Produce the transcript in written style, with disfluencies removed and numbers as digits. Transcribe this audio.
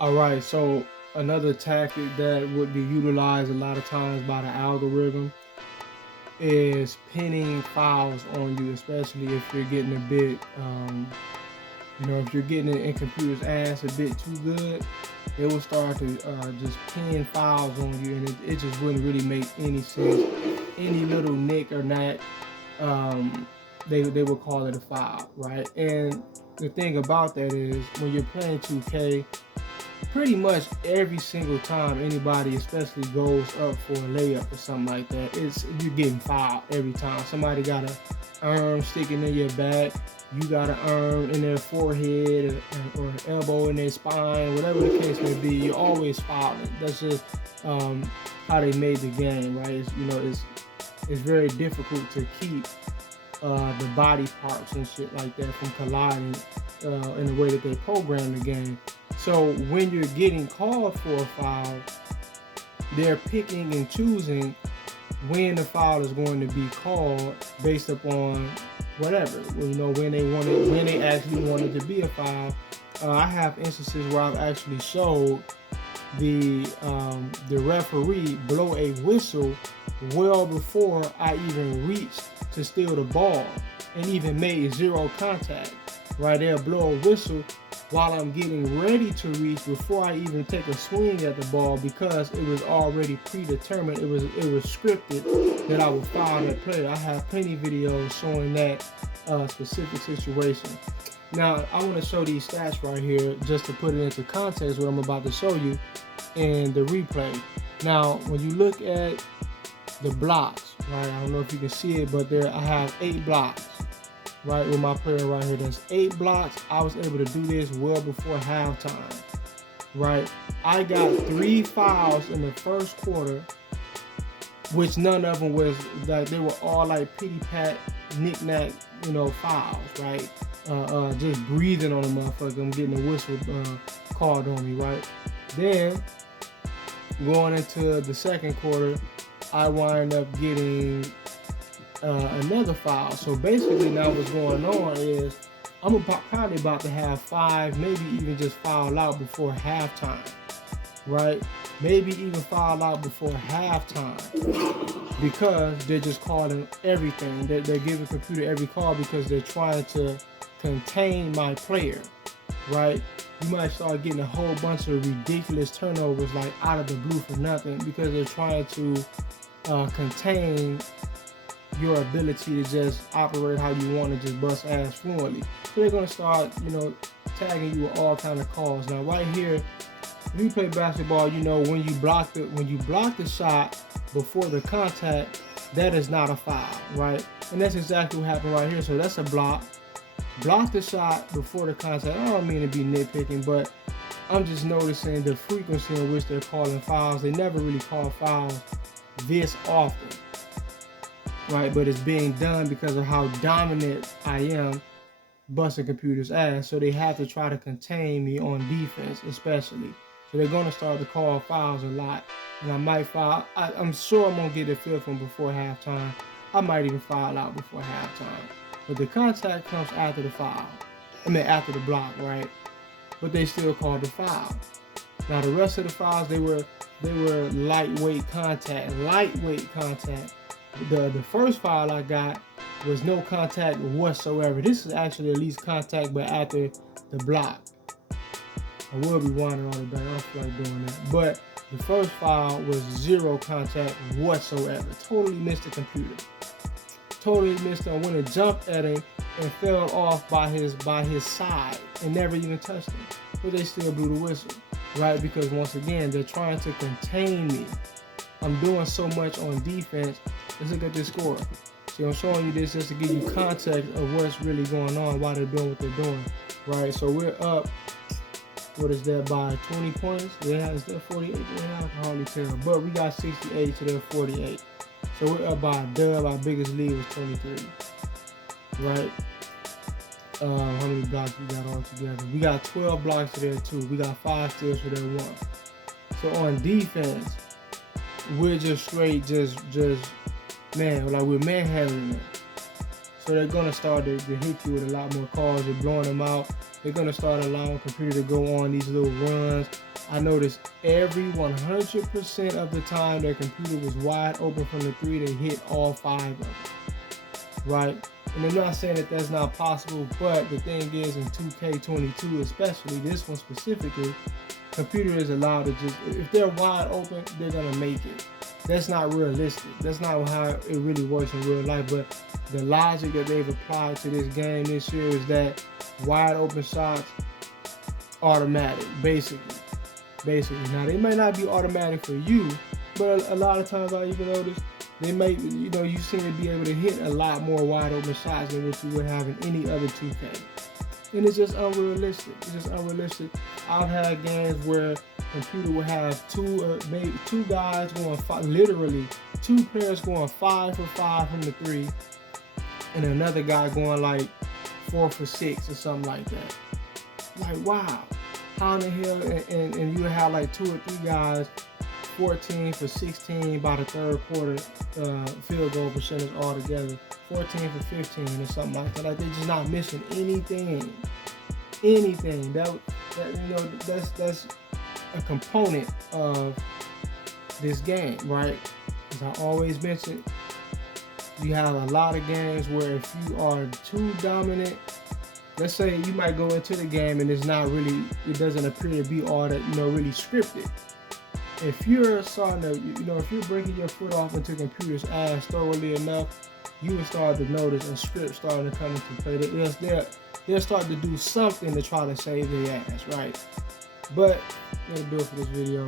All right, so another tactic that would be utilized a lot of times by the algorithm is pinning files on you, especially if you're getting a bit, if you're getting it in computer's ass a bit too good, it will start to just pin files on you, and it just wouldn't really make any sense. Any little nick or knack, um, they would call it a file, right? And the thing about that is when you're playing 2K, pretty much every single time anybody especially goes up for a layup or something like that, it's you're getting fouled every time. Somebody got a arm sticking in your back, you got an arm in their forehead, or an elbow in their spine, whatever the case may be, you're always fouling. That's just how they made the game, right? It's very difficult to keep the body parts and shit like that from colliding in the way that they program the game. So when you're getting called for a foul, they're picking and choosing when the foul is going to be called based upon whatever. When they actually want it to be a foul. I have instances where I've actually showed the referee blow a whistle well before I even reached to steal the ball and even made zero contact. Right, they'll blow a whistle while I'm getting ready to reach before I even take a swing at the ball, because it was already predetermined. It was scripted that I would foul that player. I have plenty of videos showing that specific situation. Now I want to show these stats right here just to put it into context what I'm about to show you in the replay. Now when you look at the blocks, right, I don't know if you can see it, but there I have 8 blocks. Right, with my player right here, there's 8 blocks. I was able to do this well before halftime. Right, I got 3 fouls in the first quarter, which none of them was like, they were all like pity pat, knick-knack, fouls. Right, just breathing on a motherfucker. I'm getting a whistle called on me. Right, then going into the second quarter, I wind up getting another foul. So basically now what's going on is I'm probably about to have 5, maybe even just foul out before halftime, right? Maybe even foul out before halftime, because they're just calling everything. They're giving computer every call because they're trying to contain my player, right? You might start getting a whole bunch of ridiculous turnovers like out of the blue for nothing, because they're trying to contain your ability to just operate how you want to just bust ass fluently. So they're gonna start, tagging you with all kind of calls. Now right here, if you play basketball, when you block the shot before the contact, that is not a foul, right? And that's exactly what happened right here. So that's a block. Block the shot before the contact. I don't mean to be nitpicking, but I'm just noticing the frequency in which they're calling fouls. They never really call fouls this often. Right, but it's being done because of how dominant I am busting computers' ass. So they have to try to contain me on defense, especially. So they're gonna start to call fouls a lot, and I might foul. I'm sure I'm gonna get a feel from before halftime. I might even foul out before halftime. But the contact comes after the foul. After the block, right? But they still call the foul. Now the rest of the fouls, they were lightweight contact. The first foul I got was no contact whatsoever. This is actually at least contact, but after the block. I will be winding on it back. I don't feel like doing that. But the first foul was zero contact whatsoever. Totally missed the computer. Totally missed him. I went and jumped at him and fell off by his side and never even touched him. But they still blew the whistle, right? Because once again, they're trying to contain me. I'm doing so much on defense. Let's look at this score. See, I'm showing you this just to give you context of what's really going on, why they're doing what they're doing, right? So we're up, what is that, by 20 points? Yeah, is that 48? Yeah, I can hardly tell. But we got 68 to their 48. So we're up by a dub. Our biggest lead was 23, right? How many blocks we got all together? We got 12 blocks to their 2. We got 5 steals for their 1. So on defense, we're just straight, we're manhandling them. So they're gonna start to hit you with a lot more calls. They're blowing them out. they're gonna start allowing computer to go on these little runs. I noticed every 100% of the time their computer was wide open from the three, they hit all 5 of them, right? And I'm not saying that that's not possible, but the thing is, in 2K22 especially, this one specifically, computer is allowed to just, if they're wide open, they're gonna make it. That's not realistic. That's not how it really works in real life. But the logic that they've applied to this game this year is that wide open shots, automatic, basically. Now, they may not be automatic for you, but a lot of times, all you can notice, they may, you seem to be able to hit a lot more wide open shots than what you would have in any other 2K. And it's just unrealistic. I've had games where computer will have maybe two guys going literally 2 players going 5 for 5 from the three, and another guy going like 4 for 6 or something like that. Like, wow, how in the hell? And you have like 2 or 3 guys 14 for 16 by the third quarter field goal percentage altogether. 14 for 15 or something like that. Like, they're just not missing anything. That's a component of this game, right? As I always mention, you have a lot of games where if you are too dominant, let's say you might go into the game and it doesn't appear to be all that, really scripted. If you're starting to, if you're breaking your foot off into computer's ass thoroughly enough, you will start to notice a script starting to come into play. They're starting to do something to try to save their ass, right? But that'll do it for this video.